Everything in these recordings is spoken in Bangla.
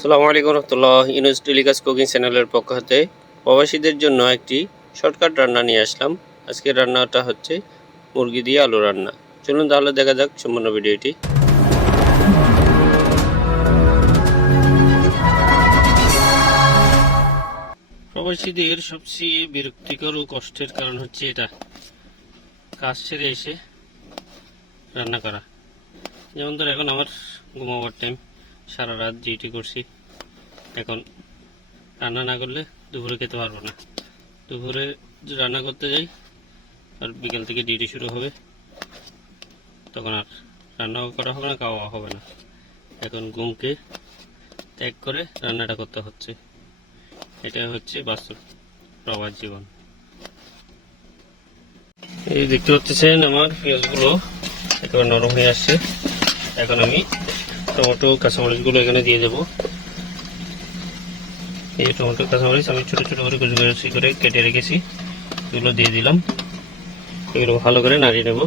আসসালামু আলাইকুম রহমতুল্লাহ ইউনুস টেলিকাস কুকিং চ্যানেলের পক্ষ হতে প্রবাসীদের জন্য একটি শর্টকাট রান্না নিয়ে আসলাম। আজকের রান্নাটা হচ্ছে মুরগি দিয়ে আলু রান্না। চলুন তাহলে দেখা যাক সম্পূর্ণ ভিডিওটি। প্রবাসীদের সবচেয়ে বিরক্তিকর ও কষ্টের কারণ হচ্ছে এটা। কাজ ছেড়ে এসে রান্না করা। যেমন ধর, এখন আমার ঘুমাবার টাইম সারা রাত ডিউটি করছি। এখন রান্না না করলে দুপুরে খেতে পারব না। দুপুরে রান্না করতে যাই, আর বিকেল থেকে ডিউটি শুরু হবে। তখন আর রান্নাও করা হবে না, খাওয়া হবে না। এখন ঘুমকে ত্যাগ করে রান্নাটা করতে হচ্ছে। এটা হচ্ছে বাস্তব প্রবাস জীবন। এই দেখতে পাচ্ছেন আমার পেঁয়াজগুলো একেবারে নরম হয়ে আসছে। এখন আমি টমেটো কাঁচামরিচগুলো এখানে দিয়ে দেবো। এই টমেটো, কাঁচামরিচ আমি ছোটো ছোটো করে কুচি করে কেটে রেখেছি। এগুলো দিয়ে দিলাম। এগুলো ভালো করে নাড়িয়ে নেব।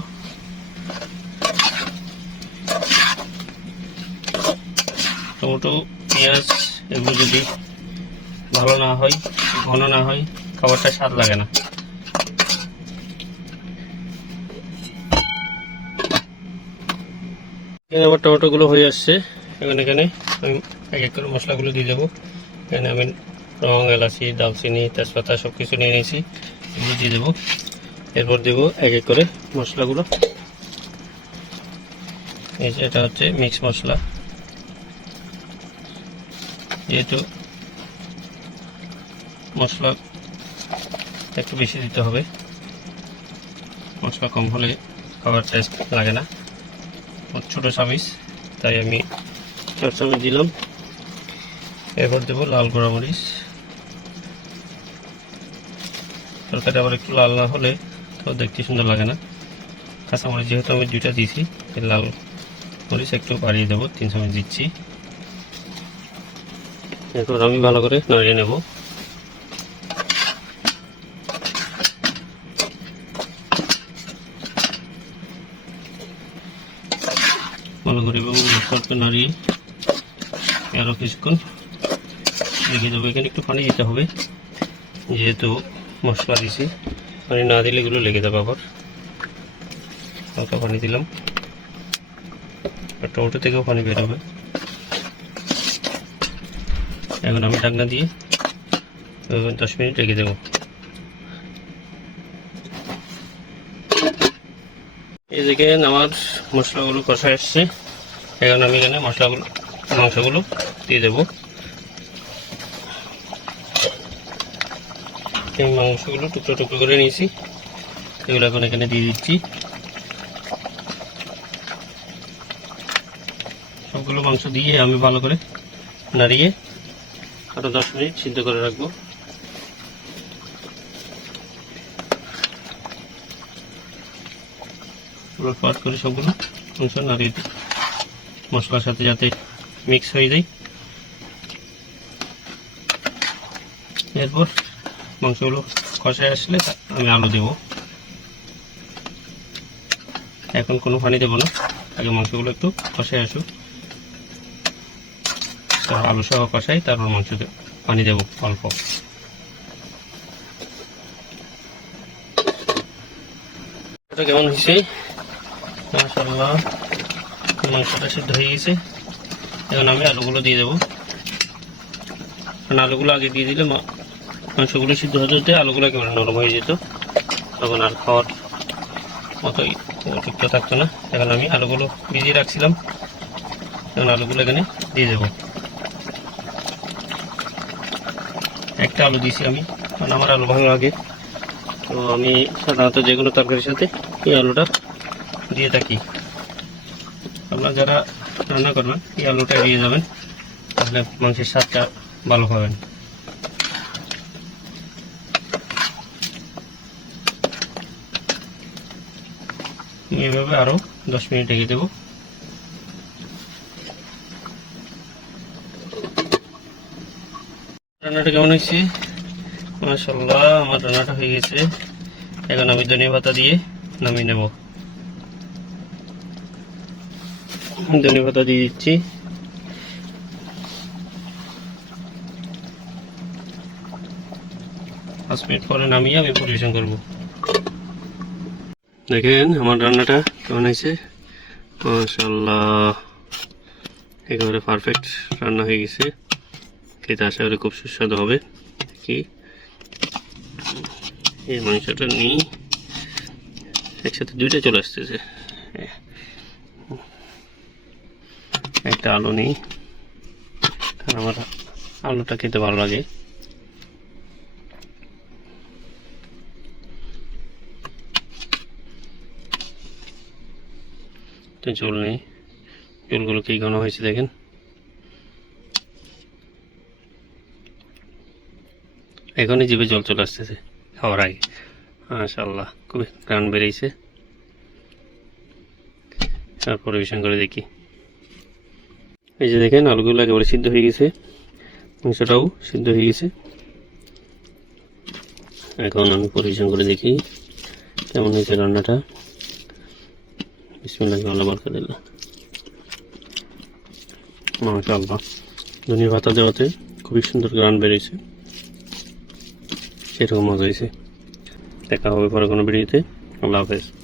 টমেটো, পেঁয়াজ, এগুলো যদি ভালো না হয়, ঘন না হয়, খাবারটা স্বাদ লাগে না। এখানে আমার টমেটোগুলো হয়ে আসছে। এখন, এখানে আমি এক এক করে মশলাগুলো দিয়ে দেবো। এখানে আমি রং, এলাচি দালচিনি তেজপাতা সব কিছু নিয়ে নিয়েছি। এগুলো দিয়ে দেবো। এরপর দেবো এক এক করে মশলাগুলো। এই যে এটা হচ্ছে মিক্স মশলা। যেহেতু মশলা একটু বেশি দিতে হবে, মশলা কম হলে খাবার টেস্ট লাগে না। ছোটো চামিচ তাই আমি চার চামিচ দিলাম। এরপর দেবো লাল গোড়া মরিচ তরকারি আবার একটু লাল না হলে তো দেখতে সুন্দর লাগে না। কাঁচামরিচ যেহেতু আমি দুইটা দিয়েছি লাল মরিচ একটু বাড়িয়ে দেবো তিন চামচ দিচ্ছি। এরপর আমি ভালো করে নাড়িয়ে নেব। করে এবং মশলাটা নাড়িয়ে আরও কিছুক্ষণ রেখে দেবো এখানে একটু পানি দিতে হবে, যেহেতু মশলা দিছি। পানি না দিলে এগুলো লেগে যাবে আবার। হালকা পানি দিলাম। আর টমেটো থেকেও পানি বেরোবে এখন আমি ঢাকনা দিয়ে দশ মিনিট রেখে দেবো। দেখেন, আমার মশলাগুলো কষা এসছে এখন আমি এখানে মশলাগুলো মাংসগুলো দিয়ে দেবো। আমি মাংসগুলো টুকরো টুকরো করে নিয়েছি। এগুলো এখন এখানে দিয়ে দিচ্ছি। সবগুলো মাংস দিয়ে আমি ভালো করে নাড়িয়ে আরও দশ মিনিট সিদ্ধ করে রাখব। পাট করে সবগুলো মাংস নাড়িয়ে দিই মশলার সাথে যাতে মিক্স হয়ে যায়। এরপর মাংসগুলো কষায় আসলে আমি আলু দেব। এখন কোনো পানি দেবো না। আগে মাংসগুলো একটু কষায় আসুক। তারপর আলু সহ কষাই তারপর মাংস পানি দেবো অল্প। কেমন হয়েছে? মাশাল্লাহ মাংসটা সিদ্ধ হয়ে গেছে। এখন আমি আলুগুলো দিয়ে দেবো। কারণ আলুগুলো আগে দিয়ে দিলে মাংসগুলো সিদ্ধ হতে হতে আলুগুলো একেবারে নরম হয়ে যেত। তখন আর খাওয়ার মতোই উপযুক্ত থাকতো না। এখন আমি আলুগুলো ভিজিয়ে রাখছিলাম। এখন আলুগুলো এখানে দিয়ে দেবো। একটা আলু দিয়েছি আমি। কারণ আমার আলু ভাঙা আগে তো আমি সাধারণত যে কোনো তরকারির সাথে এই আলুটা দিয়ে থাকি। আপনারা যারা রান্না করবেন, এই আলুটা দিয়ে যাবেন, তাহলে মাংসের স্বাদটা ভালো পাবেন। এভাবে আরও দশ মিনিট রেখে দেবো। রান্নাটা কেমন হয়েছে? মাসাল্লাহ আমার রান্নাটা হয়ে গেছে। এখন আমি ধনিয়া পাতা দিয়ে নামিয়ে নেব। ধনে পাতা দিয়ে দিচ্ছি। পাঁচ মিনিট পরে নামিয়ে আমি পরিবেশন করব। দেখেন আমার রান্নাটা কেমন হয়েছে? মাশাল্লাহ একেবারে পারফেক্ট রান্না হয়ে গেছে। খেতে আশা করে খুব সুস্বাদু হবে। কি এই মাংসটা নিই। একসাথে দুইটা চলে আসতেছে। হ্যাঁ। একটা আলু নিই। কারণ আমার আলুটা খেতে ভালো লাগে। তো ঝোল নেই। ঝোলগুলো কি ঘন হয়েছে দেখেন। এখনই জিভে জল চলে আসতেছে, খাওয়ার আগে। মাশাল্লাহ খুবই প্রাণ বেরিয়েছে আর পরিবেশন করে দেখি। এই যে দেখেন আলুগুলো একেবারে সিদ্ধ হয়ে গেছে। মাংসটাও সিদ্ধ হয়ে গেছে। এখন আমি পরিবেশন করে দেখি কেমন হয়েছে রান্নাটা। বিসমিল্লাহ, আল্লাহ বারকাতুল্লাহ। মাশাআল্লাহ। ধনিয়া পাতা দেওয়াতে খুবই সুন্দর গান বেরিয়েছে। সেরকম মজা হয়েছে। দেখা হবে পরে কোনো ভিডিওতে। আল্লাহ হাফেজ।